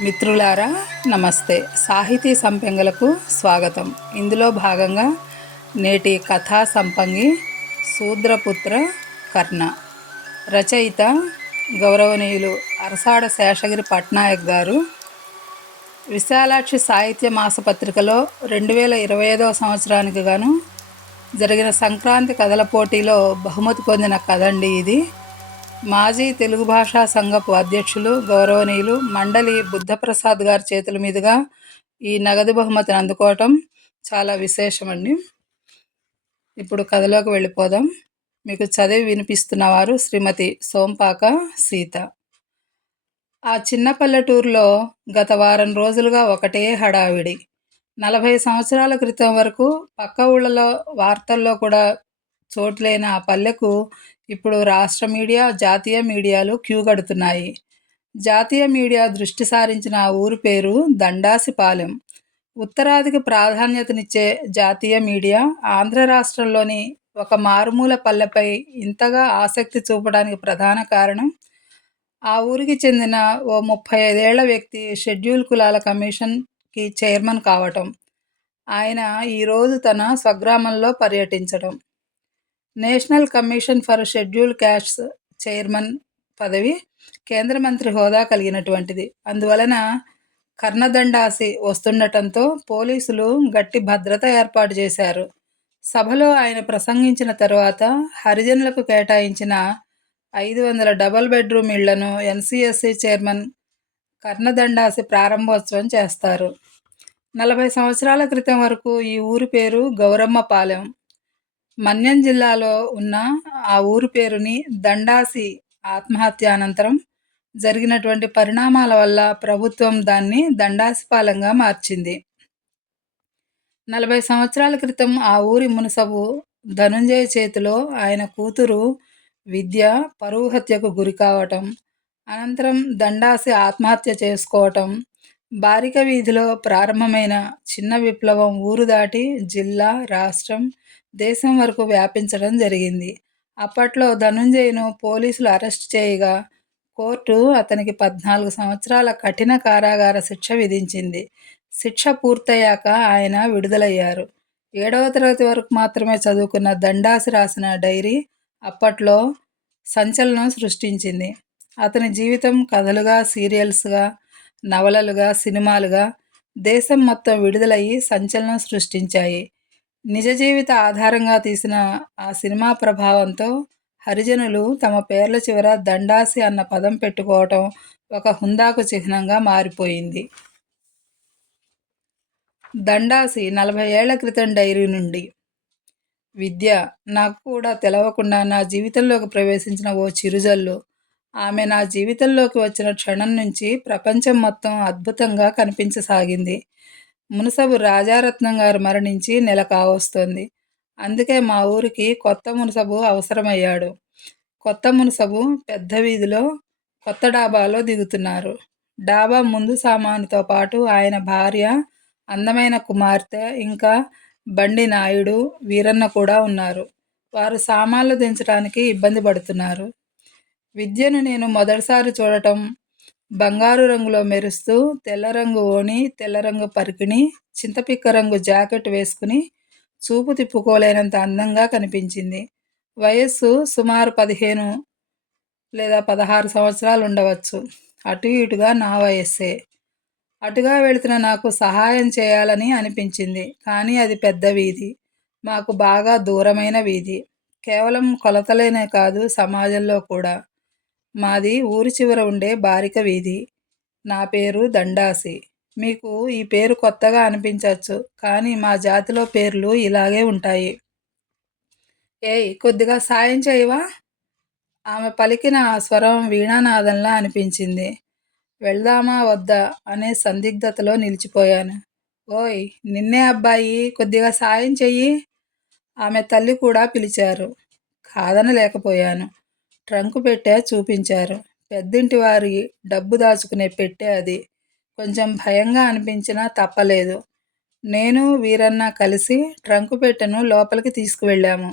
మిత్రులారా నమస్తే. సాహితీ సంపెంగలకు స్వాగతం. ఇందులో భాగంగా నేటి కథా సంపంగి శూద్రపుత్ర కర్ణ. రచయిత గౌరవనీయులు అరసాడ శేషగిరి పట్నాయక్ గారు. విశాలాక్షి సాహిత్య మాసపత్రికలో రెండు వేల ఇరవై ఐదవ సంవత్సరానికి గాను జరిగిన సంక్రాంతి కథల పోటీలో బహుమతి పొందిన కథ అండి ఇది. మాజీ తెలుగు భాషా సంఘపు అధ్యక్షులు గౌరవనీయులు మండలి బుద్ధప్రసాద్ గారి చేతుల మీదుగా ఈ నగదు బహుమతిని అందుకోవటం చాలా విశేషమండి. ఇప్పుడు కథలోకి వెళ్ళిపోదాం. మీకు చదివి వినిపిస్తున్నవారు శ్రీమతి సోంపాక సీత. ఆ చిన్న పల్లెటూరులో గత వారం రోజులుగా ఒకటే హడావిడి. నలభై సంవత్సరాల క్రితం వరకు పక్క ఊళ్ళలో వార్తల్లో కూడా చోట్లేని ఆ పల్లెకు ఇప్పుడు రాష్ట్ర మీడియా జాతీయ మీడియాలు క్యూ కడుతున్నాయి. జాతీయ మీడియా దృష్టి సారించిన ఆ ఊరు పేరు దండాసిపాలెం. ఉత్తరాదికి ప్రాధాన్యతనిచ్చే జాతీయ మీడియా ఆంధ్ర రాష్ట్రంలోని ఒక మారుమూల పల్లెపై ఇంతగా ఆసక్తి చూపడానికి ప్రధాన కారణం ఆ ఊరికి చెందిన ఓ ముప్పై ఐదేళ్ళ వ్యక్తి షెడ్యూల్ కులాల కమిషన్కి చైర్మన్ కావటం. ఆయన ఈరోజు తన స్వగ్రామంలో పర్యటించడం. National Commission for Scheduled Castes chairman పదవి కేంద్ర మంత్రి హోదా కలిగినటువంటిది. అందువలన కర్ణదండాసి వస్తుండటంతో పోలీసులు గట్టి భద్రత ఏర్పాటు చేశారు. సభలో ఆయన ప్రసంగించిన తర్వాత హరిజనులకు కేటాయించిన ఐదు వందల డబల్ బెడ్రూమ్ ఇళ్ళను ఎన్సిఎస్సి చైర్మన్ కర్ణదండాసి ప్రారంభోత్సవం చేస్తారు. నలభై సంవత్సరాల క్రితం వరకు ఈ ఊరి పేరు గౌరమ్మపాలెం. మన్యం జిల్లాలో ఉన్న ఆ ఊరు పేరుని దండాసి ఆత్మహత్య అనంతరం జరిగినటువంటి పరిణామాల వల్ల ప్రభుత్వం దాన్ని దండాసిపాలెంగా మార్చింది. నలభై సంవత్సరాల క్రితం ఆ ఊరి మునసబు ధనుంజయ చేతిలో ఆయన కూతురు విద్య పరువు హత్యకు గురి కావటం అనంతరం దండాసి ఆత్మహత్య చేసుకోవటం బారిక వీధిలో ప్రారంభమైన చిన్న విప్లవం ఊరు దాటి జిల్లా రాష్ట్రం దేశం వరకు వ్యాపించడం జరిగింది. అప్పట్లో ధనుంజయను పోలీసులు అరెస్ట్ చేయగా కోర్టు అతనికి పద్నాలుగు సంవత్సరాల కఠిన కారాగార శిక్ష విధించింది. శిక్ష పూర్తయ్యాక ఆయన విడుదలయ్యారు. ఏడవ తరగతి వరకు మాత్రమే చదువుకున్న దండాసి రాసిన డైరీ అప్పట్లో సంచలనం సృష్టించింది. అతని జీవితం కథలుగా సీరియల్స్గా నవలలుగా సినిమాలుగా దేశం మొత్తం విడుదలయ్యి సంచలనం సృష్టించాయి. నిజ జీవిత ఆధారంగా తీసిన ఆ సినిమా ప్రభావంతో హరిజనులు తమ పేర్ల చివర దండాసి అన్న పదం పెట్టుకోవటం ఒక హుందాకు చిహ్నంగా మారిపోయింది. దండాసి నలభై ఏళ్ళ క్రితం డైరీ నుండి. విద్య నాకు కూడా తెలవకుండా నా జీవితంలోకి ప్రవేశించిన ఓ చిరుజల్లు. ఆమె నా జీవితంలోకి వచ్చిన క్షణం నుంచి ప్రపంచం మొత్తం అద్భుతంగా కనిపించసాగింది. మునసబు రాజారత్నం గారు మరణించి నెల కావస్తుంది. అందుకే మా ఊరికి కొత్త మునసబు అవసరమయ్యాడు. కొత్త మునసబు పెద్ద వీధిలో కొత్త డాబాలో దిగుతున్నారు. డాబా ముందు సామానుతో పాటు ఆయన భార్య అందమైన కుమార్తె ఇంకా బండి నాయుడు వీరన్న కూడా ఉన్నారు. వారు సామాన్లు దించడానికి ఇబ్బంది పడుతున్నారు. విద్యను నేను మొదటిసారి చూడటం బంగారు రంగులో మెరుస్తూ తెల్ల రంగు ఓణి తెల్ల రంగు పరికిణి చింతపిక్క రంగు జాకెట్ వేసుకుని చూపు తిప్పుకోలేనంత అందంగా కనిపించింది. వయస్సు సుమారు పదిహేను లేదా పదహారు సంవత్సరాలు ఉండవచ్చు. అటు ఇటుగా నా వయస్సే. అటుగా వెళుతున్న నాకు సహాయం చేయాలని అనిపించింది. కానీ అది పెద్ద వీధి. మాకు బాగా దూరమైన వీధి. కేవలం కొలతలేనే కాదు సమాజంలో కూడా. మాది ఊరి చివర ఉండే బారిక వీధి. నా పేరు దండాసి. మీకు ఈ పేరు కొత్తగా అనిపించవచ్చు కానీ మా జాతిలో పేర్లు ఇలాగే ఉంటాయి. ఏయ్ కొద్దిగా సాయం చేయవా? ఆమె పలికిన ఆ స్వరం వీణానాదంలా అనిపించింది. వెళ్దామా వద్దా అనే సందిగ్ధతలో నిలిచిపోయాను. ఓయ్ నిన్నే అబ్బాయి కొద్దిగా సాయం చెయ్యి ఆమె తల్లి కూడా పిలిచారు. కాదనలేకపోయాను. ట్రంకు పెట్టె చూపించారు. పెద్దింటి వారి డబ్బు దాచుకునే పెట్టే అది. కొంచెం భయంగా అనిపించినా తప్పలేదు. నేను వీరన్న కలిసి ట్రంకు పెట్టెను లోపలికి తీసుకువెళ్ళాము.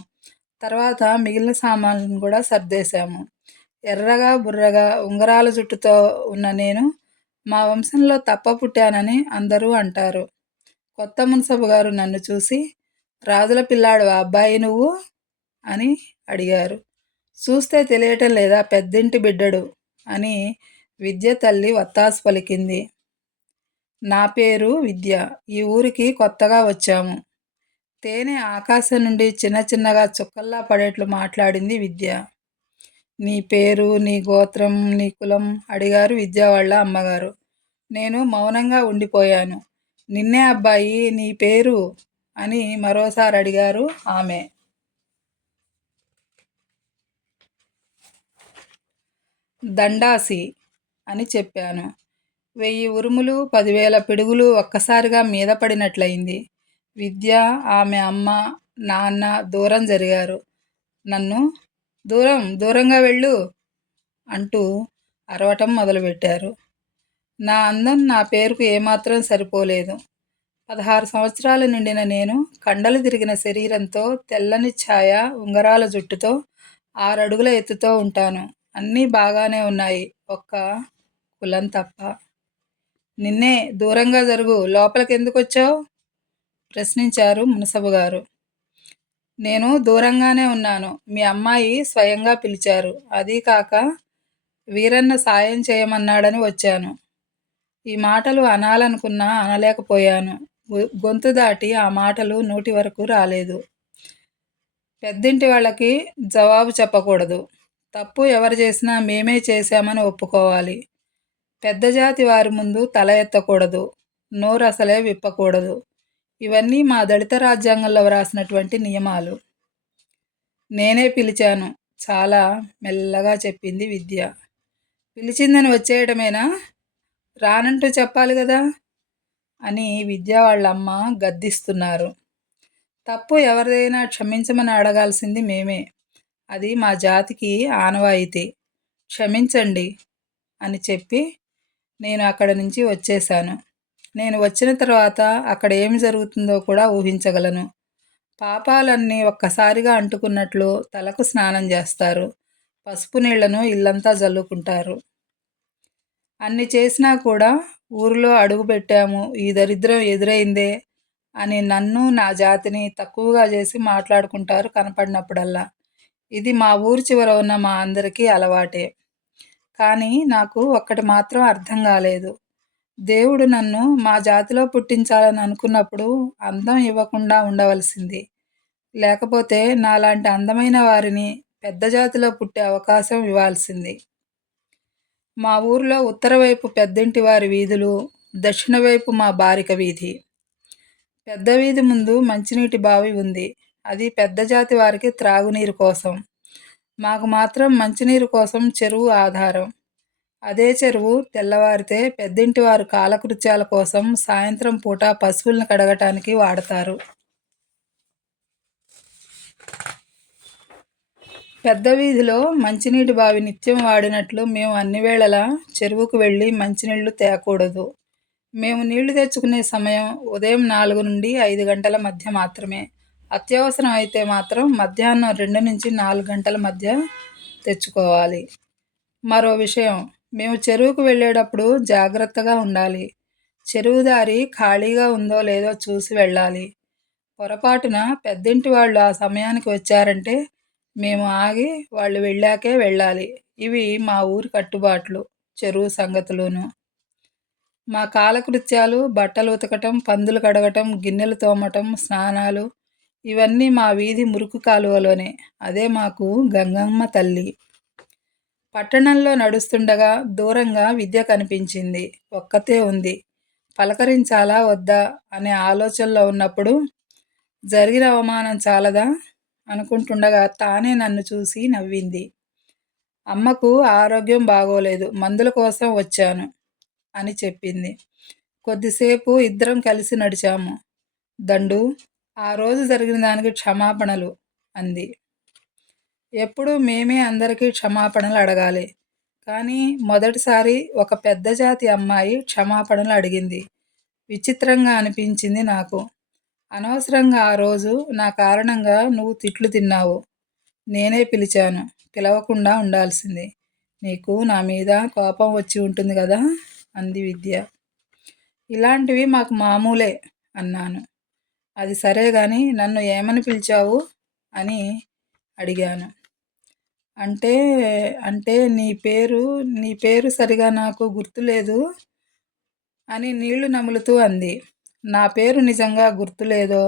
తర్వాత మిగిలిన సామాన్లను కూడా సర్దేశాము. ఎర్రగా బుర్రగా ఉంగరాల జుట్టుతో ఉన్న నేను మా వంశంలో తప్ప పుట్టానని అందరూ అంటారు. కొత్త మున్సబు గారు నన్ను చూసి రాజుల పిల్లాడు అబ్బాయి నువ్వు? అని అడిగారు. చూస్తే తెలియటం లేదా పెద్దింటి బిడ్డడు అని విద్య తల్లి వత్తాసు పలికింది. నా పేరు విద్య. ఈ ఊరికి కొత్తగా వచ్చాము. తేనె ఆకాశం నుండి చిన్న చిన్నగా చుక్కల్లా పడేట్లు మాట్లాడింది విద్య. నీ పేరు నీ గోత్రం నీ కులం అడిగారు విద్య వాళ్ళ అమ్మగారు. నేను మౌనంగా ఉండిపోయాను. నిన్నే అబ్బాయి నీ పేరు అని మరోసారి అడిగారు ఆమె. దండాసి అని చెప్పాను. వెయ్యి ఉరుములు పదివేల పిడుగులు ఒక్కసారిగా మీద పడినట్లయింది. విద్య ఆమె అమ్మ నాన్న దూరం జరిగారు. నన్ను దూరం దూరంగా వెళ్ళు అంటూ అరవటం మొదలుపెట్టారు. నా అందం నా పేరుకు ఏమాత్రం సరిపోలేదు. పదహారు సంవత్సరాలు నిండిన నేను కండలు తిరిగిన శరీరంతో తెల్లని ఛాయ ఉంగరాల జుట్టుతో ఆరడుగుల ఎత్తుతో ఉంటాను. అన్నీ బాగానే ఉన్నాయి. ఒక్క కులం తప్ప. నిన్నే దూరంగా జరుగు. లోపలికి ఎందుకు వచ్చావు? ప్రశ్నించారు మునసబు గారు. నేను దూరంగానే ఉన్నాను. మీ అమ్మాయి స్వయంగా పిలిచారు. అదీ కాక వీరన్న సాయం చేయమన్నాడని వచ్చాను. ఈ మాటలు అనాలనుకున్నా అనలేకపోయాను. గొంతు దాటి ఆ మాటలు నోటి వరకు రాలేదు. పెద్దింటి వాళ్ళకి జవాబు చెప్పకూడదు. తప్పు ఎవరు చేసినా మేమే చేశామని ఒప్పుకోవాలి. పెద్ద జాతి వారి ముందు తల ఎత్తకూడదు. నోరు అసలే విప్పకూడదు. ఇవన్నీ మా దళిత రాజ్యాంగంలో వ్రాసినటువంటి నియమాలు. నేనే పిలిచాను. చాలా మెల్లగా చెప్పింది విద్య. పిలిచిందని వచ్చేయడమేనా రానంటూ చెప్పాలి కదా? అని విద్య వాళ్ళ అమ్మ గద్దిస్తున్నారు. తప్పు ఎవరిదైనా క్షమించమని అడగాల్సింది మేమే. అది మా జాతికి ఆనవాయితీ క్షమించండి అని చెప్పి నేను అక్కడ నుంచి వచ్చేశాను. నేను వచ్చిన తర్వాత అక్కడ ఏమి జరుగుతుందో కూడా ఊహించగలను. పాపాలన్నీ ఒక్కసారిగా అంటుకున్నట్లు తలకు స్నానం చేస్తారు. పసుపు నీళ్ళను ఇల్లంతా జల్లుకుంటారు. అన్ని చేసినా కూడా ఊరిలో అడుగు పెట్టాము. ఈ దరిద్రం ఎదురైందే అని నన్ను నా జాతిని తక్కువగా చేసి మాట్లాడుకుంటారు కనపడినప్పుడల్లా. ఇది మా ఊరి చివర ఉన్న మా అందరికీ అలవాటే. కానీ నాకు ఒక్కటి మాత్రం అర్థం కాలేదు. దేవుడు నన్ను మా జాతిలో పుట్టించాలని అనుకున్నప్పుడు అందం ఇవ్వకుండా ఉండవలసింది. లేకపోతే నాలాంటి అందమైన వారిని పెద్ద జాతిలో పుట్టే అవకాశం ఇవ్వాల్సింది. మా ఊరిలో ఉత్తర వైపు పెద్దింటి వారి వీధులు దక్షిణ వైపు మా బారిక వీధి. పెద్ద వీధి ముందు మంచినీటి బావి ఉంది. అది పెద్ద జాతి వారికి త్రాగునీరు కోసం. మాకు మాత్రం మంచినీరు కోసం చెరువు ఆధారం. అదే చెరువు తెల్లవారితే పెద్దింటి వారు కాలకృత్యాల కోసం సాయంత్రం పూట పశువులను కడగటానికి వాడతారు. పెద్ద వీధిలో మంచినీటి బావి నిత్యం వాడినట్లు మేము అన్ని వేళలా చెరువుకు వెళ్ళి మంచినీళ్ళు తేకూడదు. మేము నీళ్ళు తెచ్చుకునే సమయం ఉదయం నాలుగు నుండి ఐదు గంటల మధ్య మాత్రమే. అత్యవసరం అయితే మాత్రం మధ్యాహ్నం రెండు నుంచి నాలుగు గంటల మధ్య తెచ్చుకోవాలి. మరో విషయం మేము చెరువుకు వెళ్ళేటప్పుడు జాగ్రత్తగా ఉండాలి. చెరువు దారి ఖాళీగా ఉందో లేదో చూసి వెళ్ళాలి. పొరపాటున పెద్దింటి వాళ్ళు ఆ సమయానికి వచ్చారంటే మేము ఆగి వాళ్ళు వెళ్ళాకే వెళ్ళాలి. ఇవి మా ఊరి కట్టుబాట్లు చెరువు సంగతులును. మా కాలకృత్యాలు బట్టలు ఉతకటం పందులు కడగటం గిన్నెలు తోమటం స్నానాలు ఇవన్నీ మా వీధి మురుకు కాలువలోనే. అదే మాకు గంగమ్మ తల్లి. పట్టణంలో నడుస్తుండగా దూరంగా విద్య కనిపించింది. ఒక్కతే ఉంది. పలకరించాలా వద్దా అనే ఆలోచనలో ఉన్నప్పుడు జరిగిన అవమానం చాలదా అనుకుంటుండగా తానే నన్ను చూసి నవ్వింది. అమ్మకు ఆరోగ్యం బాగోలేదు. మందుల కోసం వచ్చాను అని చెప్పింది. కొద్దిసేపు ఇద్దరం కలిసి నడిచాము. దండు ఆ రోజు జరిగిన దానికి క్షమాపణలు అంది. ఎప్పుడు మేమే అందరికీ క్షమాపణలు అడగాలి. కానీ మొదటిసారి ఒక పెద్ద జాతి అమ్మాయి క్షమాపణలు అడిగింది. విచిత్రంగా అనిపించింది నాకు. అనవసరంగా ఆ రోజు నా కారణంగా నువ్వు తిట్లు తిన్నావు. నేనే పిలిచాను. పిలవకుండా ఉండాల్సింది. నీకు నా మీద కోపం వచ్చి ఉంటుంది కదా? అంది విద్య. ఇలాంటివి మాకు మామూలే అన్నాను. అది సరే కానీ నన్ను ఏమని పిలిచావు? అని అడిగాను. అంటే అంటే నీ పేరు నీ పేరు సరిగా నాకు గుర్తులేదు అని నీళ్ళు నములుతూ అంది. నా పేరు నిజంగా గుర్తులేదో?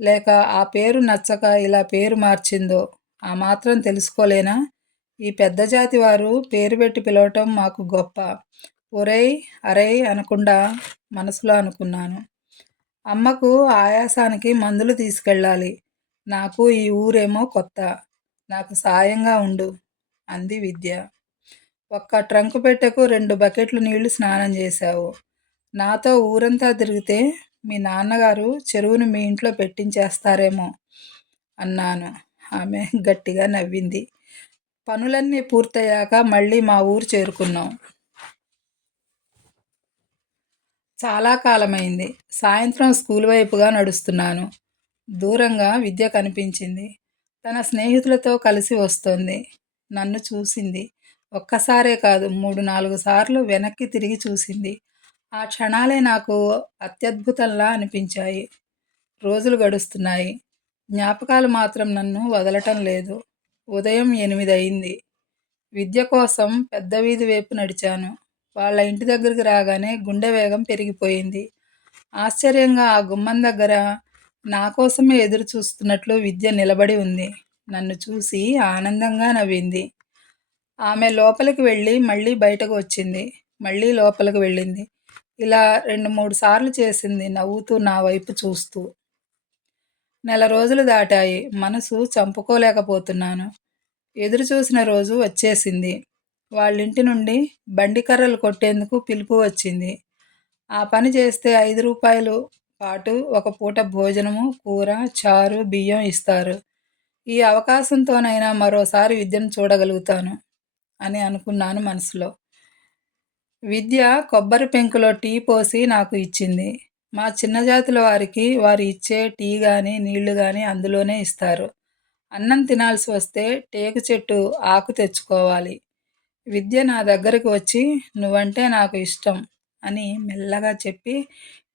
లేక ఆ పేరు నచ్చక ఇలా పేరు మార్చిందో? ఆ మాత్రం తెలుసుకోలేనా? ఈ పెద్ద జాతి వారు పేరు పెట్టి పిలవటం మాకు గొప్ప. ఒరై అరేయ్ అనకుండా మనసులో అనుకున్నాను. అమ్మకు ఆయాసానికి మందులు తీసుకెళ్ళాలి. నాకు ఈ ఊరేమో కొత్త. నాకు సాయంగా ఉండు అంది విద్య. ఒక్క ట్రంక్ పెట్టెకు రెండు బకెట్లు నీళ్ళు స్నానం చేశావు. నాతో ఊరంతా తిరిగితే మీ నాన్నగారు చెరువును మీ ఇంట్లో పెట్టించేస్తారేమో అన్నాను. ఆమె గట్టిగా నవ్వింది. పనులన్నీ పూర్తయ్యాక మళ్ళీ మా ఊరు చేరుకున్నాం. చాలా కాలమైంది. సాయంత్రం స్కూల్ వైపుగా నడుస్తున్నాను. దూరంగా విద్య కనిపించింది. తన స్నేహితులతో కలిసి వస్తోంది. నన్ను చూసింది. ఒక్కసారే కాదు మూడు నాలుగు సార్లు వెనక్కి తిరిగి చూసింది. ఆ క్షణాలే నాకు అత్యద్భుతంలా అనిపించాయి. రోజులు గడుస్తున్నాయి. జ్ఞాపకాలు మాత్రం నన్ను వదలటం లేదు. ఉదయం ఎనిమిది అయింది. విద్య కోసం పెద్ద వీధి వైపు నడిచాను. వాళ్ళ ఇంటి దగ్గరికి రాగానే గుండె వేగం పెరిగిపోయింది. ఆశ్చర్యంగా ఆ గుమ్మం దగ్గర నా కోసమే ఎదురు చూస్తున్నట్లు విద్య నిలబడి ఉంది. నన్ను చూసి ఆనందంగా నవ్వింది. ఆమె లోపలికి వెళ్ళి మళ్ళీ బయటకు వచ్చింది. మళ్ళీ లోపలికి వెళ్ళింది. ఇలా రెండు మూడు సార్లు చేసింది నవ్వుతూ నా వైపు చూస్తూ. నెల రోజులు దాటాయి. మనసు చంపుకోలేకపోతున్నాను. ఎదురు చూసిన రోజు వచ్చేసింది. వాళ్ళింటి నుండి బండి కర్రలు కొట్టేందుకు పిలుపు వచ్చింది. ఆ పని చేస్తే ఐదు రూపాయలు పాటు ఒక పూట భోజనము కూర చారు బియ్యం ఇస్తారు. ఈ అవకాశంతోనైనా మరోసారి విద్యను చూడగలుగుతాను అని అనుకున్నాను మనసులో. విద్య కొబ్బరి పెంకులో టీ పోసి నాకు ఇచ్చింది. మా చిన్న జాతుల వారికి వారు ఇచ్చే టీ కానీ నీళ్ళు కానీ అందులోనే ఇస్తారు. అన్నం తినాల్సి వస్తే టేకు చెట్టు ఆకు తెచ్చుకోవాలి. విద్య నా దగ్గరికి వచ్చి నువ్వంటే నాకు ఇష్టం అని మెల్లగా చెప్పి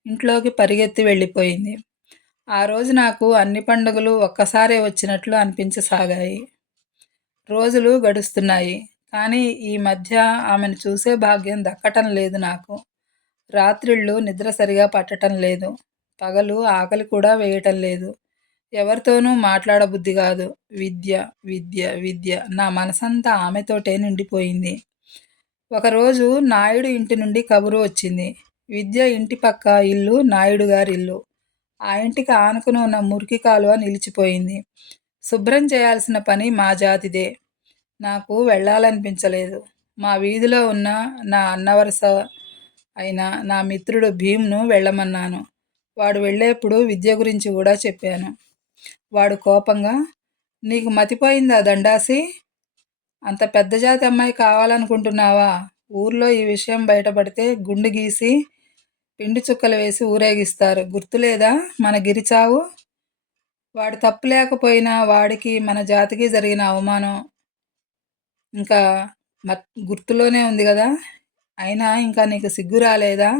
ఇంట్లోకి పరిగెత్తి వెళ్ళిపోయింది. ఆ రోజు నాకు అన్ని పండుగలు ఒక్కసారే వచ్చినట్లు అనిపించసాగాయి. రోజులు గడుస్తున్నాయి కానీ ఈ మధ్య ఆమెను చూసే భాగ్యం దక్కటం లేదు నాకు. రాత్రిళ్ళు నిద్ర సరిగా పట్టటం లేదు. పగలు ఆకలి కూడా వేయటం లేదు. ఎవరితోనూ మాట్లాడబుద్ధి కాదు. విద్య విద్య విద్య. నా మనసంతా ఆమెతోటే నిండిపోయింది. ఒకరోజు నాయుడు ఇంటి నుండి కబురు వచ్చింది. విద్య ఇంటి పక్క ఇల్లు నాయుడు గారి ఇల్లు. ఆ ఇంటికి ఆనుకుని ఉన్న మురికి కాలువ నిలిచిపోయింది. శుభ్రం చేయాల్సిన పని మా జాతిదే. నాకు వెళ్ళాలనిపించలేదు. మా వీధిలో ఉన్న నా అన్నవరస అయిన నా మిత్రుడు భీమ్ను వెళ్ళమన్నాను. వాడు వెళ్ళేప్పుడు విద్య గురించి కూడా చెప్పాను. వాడు కోపంగా నీకు మతిపోయిందా దండాసి? అంత పెద్ద జాతి అమ్మాయి కావాలనుకుంటున్నావా? ఊర్లో ఈ విషయం బయటపడితే గుండు గీసి పిండి చుక్కలు వేసి ఊరేగిస్తారు. గుర్తులేదా మన గిరిచావు? వాడు తప్పు లేకపోయినా వాడికి మన జాతికి జరిగిన అవమానం ఇంకా గుర్తులోనే ఉంది కదా? అయినా ఇంకా నీకు సిగ్గు రాలేదా?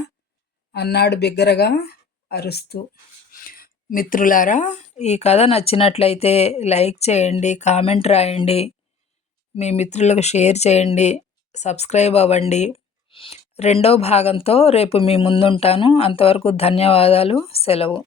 అన్నాడు బిగ్గరగా అరుస్తూ. మిత్రులారా ఈ కథ నచ్చినట్లయితే లైక్ చేయండి కామెంట్ రాయండి మీ మిత్రులకు షేర్ చేయండి సబ్స్క్రైబ్ అవ్వండి. రెండో భాగంతో రేపు మీ ముందుంటాను. అంతవరకు ధన్యవాదాలు సెలవు.